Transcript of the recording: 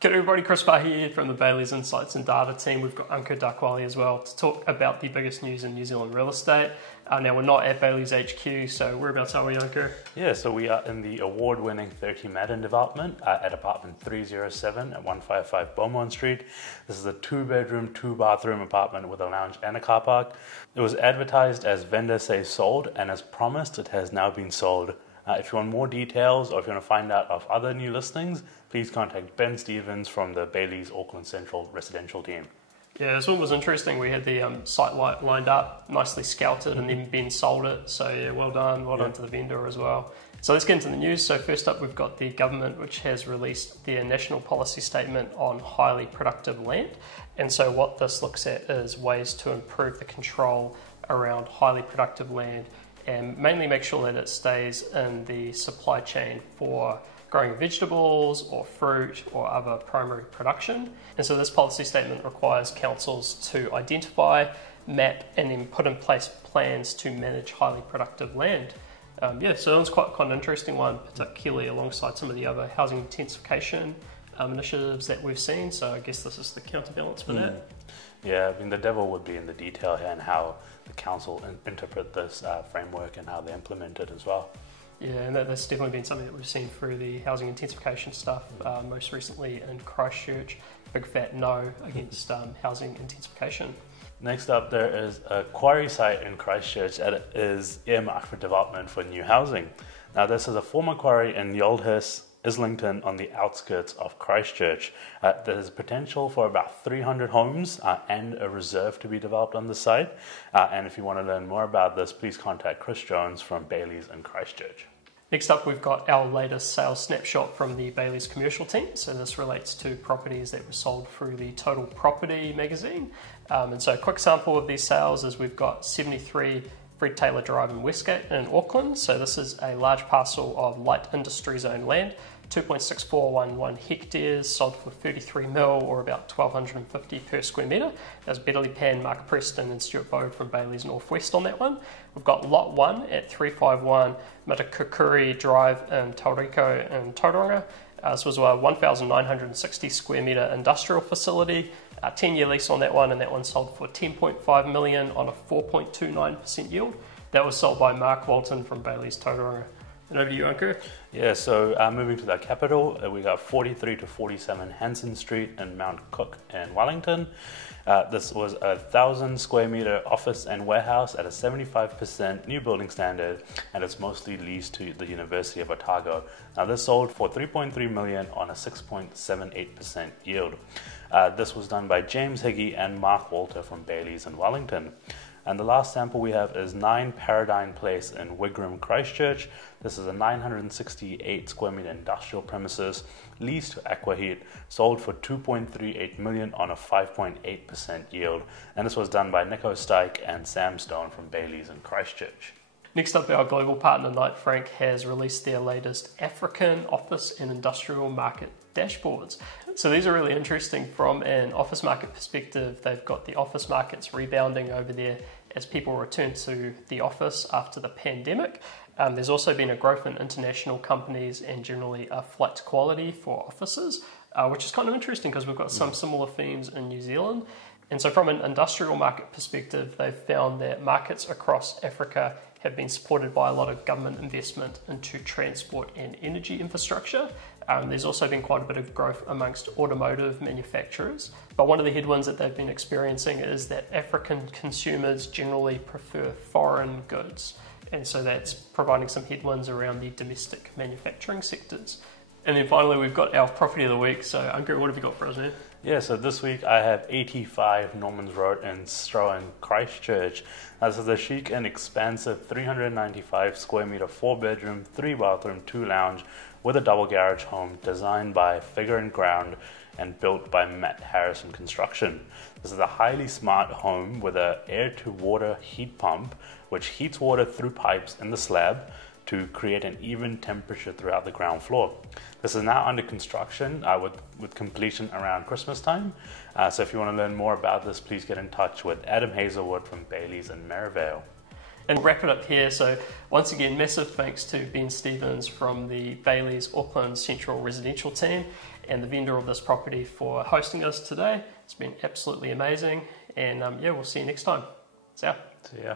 Good everybody, Chris Farhi here from the Bayleys Insights and Data team. We've got Ankur Dakwale as well to talk about the biggest news in New Zealand real estate. Now we're not at Bayleys HQ, so whereabouts are we, Ankur? Yeah, so we are in the award-winning 30 Madden development at apartment 307 at 155 Beaumont Street. This is a 2-bedroom, 2-bathroom apartment with a lounge and a car park. It was advertised as vendor say sold, and as promised, it has now been sold. If you want more details or if you want to find out of other new listings, please contact Ben Stevens from the Bayleys Auckland Central residential team. Yeah, this one was interesting. We had the site lined up, nicely scouted, and then Ben sold it. So yeah, well done to the vendor as well. So let's get into the news. So first up, we've got the government, which has released their national policy statement on highly productive land. And so what this looks at is ways to improve the control around highly productive land and mainly make sure that it stays in the supply chain for growing vegetables or fruit or other primary production. And so this policy statement requires councils to identify, map, and then put in place plans to manage highly productive land. So that was quite an interesting one, particularly alongside some of the other housing intensification initiatives that we've seen. So I guess this is the counterbalance for that. Yeah, I mean, the devil would be in the detail here and how the council interpret this framework and how they implement it as well. Yeah, and that's definitely been something that we've seen through the housing intensification stuff, most recently in Christchurch, big fat no against housing intensification. Next up, there is a quarry site in Christchurch that is earmarked for development for new housing. Now, this is a former quarry in Yoldhurst, Islington, on the outskirts of Christchurch. There's potential for about 300 homes and a reserve to be developed on the site. And if you want to learn more about this, please contact Chris Jones from Bayleys in Christchurch. Next up, we've got our latest sales snapshot from the Bayleys commercial team. So this relates to properties that were sold through the Total Property magazine. And so a quick sample of these sales is we've got 73 Fred Taylor Drive in Westgate in Auckland. So this is a large parcel of light industry zone land, 2.6411 hectares, sold for 33 mil or about 1,250 per square metre. There's Beverly Pan, Mark Preston and Stuart Bogue from Bayleys Northwest on that one. We've got lot 1 at 351 Mitakukuri Drive in Tauriko in Tauranga. This was a 1,960 square metre industrial facility, 10-year lease on that one, and that one sold for 10.5 million on a 4.29% yield. That was sold by Mark Walton from Bayleys Tauranga. And over to you, Ankur. Yeah, so moving to the capital, we got 43 to 47 Hanson Street in Mount Cook in Wellington. This was a 1,000 square metre office and warehouse at a 75% new building standard, and it's mostly leased to the University of Otago. Now, this sold for 3.3 million on a 6.78% yield. This was done by James Higgy and Mark Walter from Bayleys in Wellington. And the last sample we have is 9 Paradigm Place in Wigram, Christchurch. This is a 968 square metre industrial premises, leased to Aquaheat, sold for 2.38 million on a 5.8% yield. And this was done by Nico Stike and Sam Stone from Bayleys in Christchurch. Next up, our global partner, Knight Frank, has released their latest African office and industrial market dashboards. So these are really interesting from an office market perspective. They've got the office markets rebounding over there as people return to the office after the pandemic. There's also been a growth in international companies and generally a flight to quality for offices, which is kind of interesting because we've got some similar themes in New Zealand. And so from an industrial market perspective, they've found that markets across Africa have been supported by a lot of government investment into transport and energy infrastructure. There's also been quite a bit of growth amongst automotive manufacturers. But one of the headwinds that they've been experiencing is that African consumers generally prefer foreign goods. And so that's providing some headwinds around the domestic manufacturing sectors. And then finally, we've got our property of the week. So, Ankur, what have you got for us, man? Yeah, so this week I have 85 Normans Road in Strowan, Christchurch. This is a chic and expansive 395 square metre, 4-bedroom, 3-bathroom, 2-lounge with a double garage home designed by Figure and Ground and built by Matt Harrison Construction. This is a highly smart home with an air-to-water heat pump which heats water through pipes in the slab to create an even temperature throughout the ground floor. This is now under construction with completion around Christmas time. So if you want to learn more about this, please get in touch with Adam Hazelwood from Bayleys in Merivale. And wrap it up here. So once again, massive thanks to Ben Stevens from the Bayleys Auckland Central Residential team. and the vendor of this property for hosting us today. It's been absolutely amazing, and we'll see you next time. See ya. See ya.